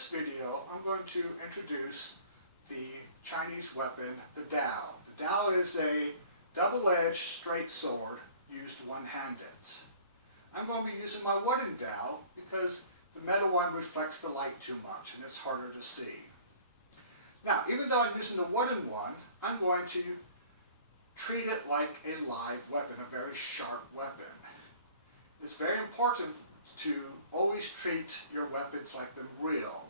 this video, I'm going to introduce the Chinese weapon, the Dao. The Dao is a double-edged straight sword used one-handed. I'm going to be using my wooden Dao because the metal one reflects the light too much and it's harder to see. Now, even though I'm using the wooden one, I'm going to treat it like a live weapon, a very sharp weapon. It's very important to always treat your weapons like they're real,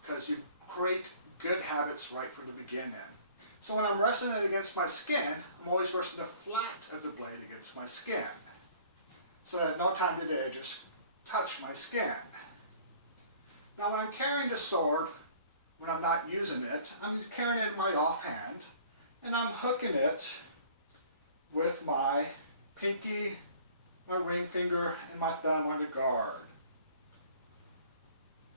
because you create good habits right from the beginning. So when I'm resting it against my skin, I'm always resting the flat of the blade against my skin, so that at no time today I just touch my skin. Now when I'm carrying the sword, when I'm not using it, I'm carrying it in my offhand, and I'm hooking it with my pinky, my ring finger, and my thumb on the guard.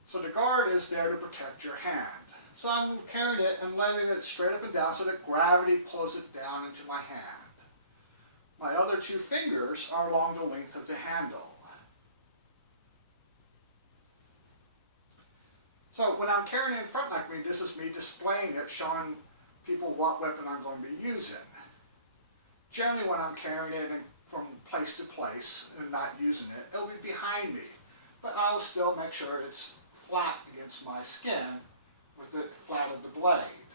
So the guard is there to protect your hand. So I'm carrying it and letting it straight up and down so that gravity pulls it down into my hand. My other two fingers are along the length of the handle. So when I'm carrying it in front like me, this is me displaying it, showing people what weapon I'm going to be using. Generally when I'm carrying it from place to place and not using it, it'll be behind me. But I will still make sure it's flat against my skin with the flat of the blade.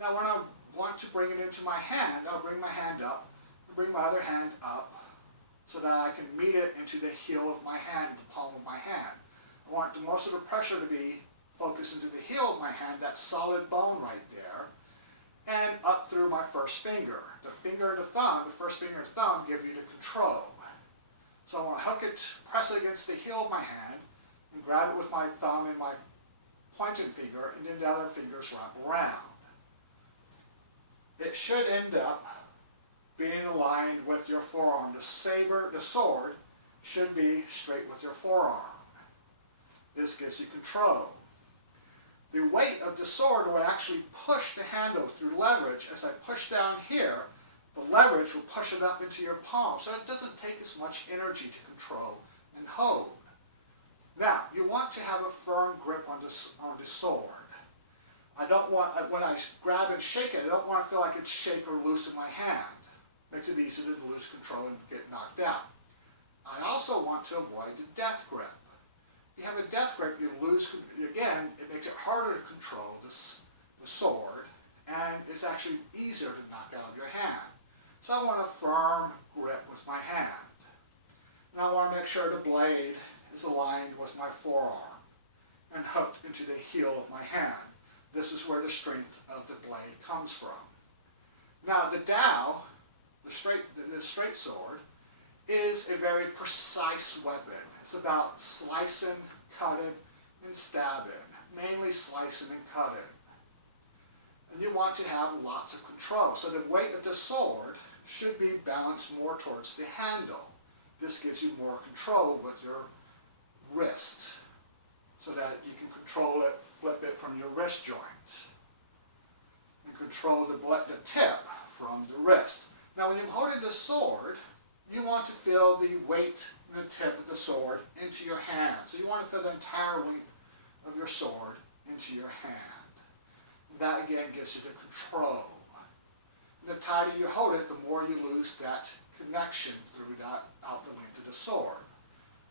Now when I want to bring it into my hand, I'll bring my hand up, bring my other hand up, so that I can meet it into the heel of my hand, the palm of my hand. I want most of the pressure to be focused into the heel of my hand, that solid bone right there, and up through my first finger. The finger and the thumb, the first finger and thumb give you the control. So I want to hook it, press it against the heel of my hand, and grab it with my thumb and my pointing finger, and then the other fingers wrap around. It should end up being aligned with your forearm. The saber, the sword, should be straight with your forearm. This gives you control. The weight of the sword will actually push the handle through leverage. As I push down here, the leverage will push it up into your palm, so it doesn't take as much energy to control and hold. Now, you want to have a firm grip on the sword. I don't want, when I grab and shake it, I don't want to feel like it's shake or loose in my hand. Makes it easy to lose control and get knocked out. I also want to avoid the death grip. If you have a death grip, you lose, again, it makes it harder to control the sword, and it's actually easier to knock out of your hand. So I want a firm grip with my hand. And I want to make sure the blade is aligned with my forearm and hooked into the heel of my hand. This is where the strength of the blade comes from. Now the Dao, the straight sword, is a very precise weapon. It's about slicing, cutting, and stabbing, mainly slicing and cutting. And you want to have lots of control. So the weight of the sword should be balanced more towards the handle. This gives you more control with your wrist, so that you can control it, flip it from your wrist joint, and control the tip from the wrist. Now when you're holding the sword, you want to feel the weight and the tip of the sword into your hand. So you want to feel the entire weight of your sword into your hand. That again gives you the control. And the tighter you hold it, the more you lose that connection through out the length of the sword.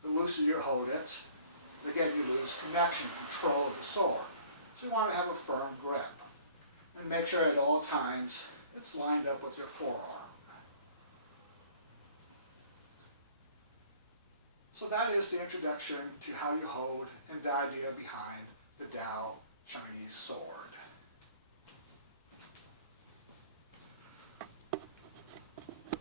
The looser you hold it, again you lose connection, control of the sword. So you want to have a firm grip. And make sure at all times it's lined up with your forearm. So that is the introduction to how you hold and the idea behind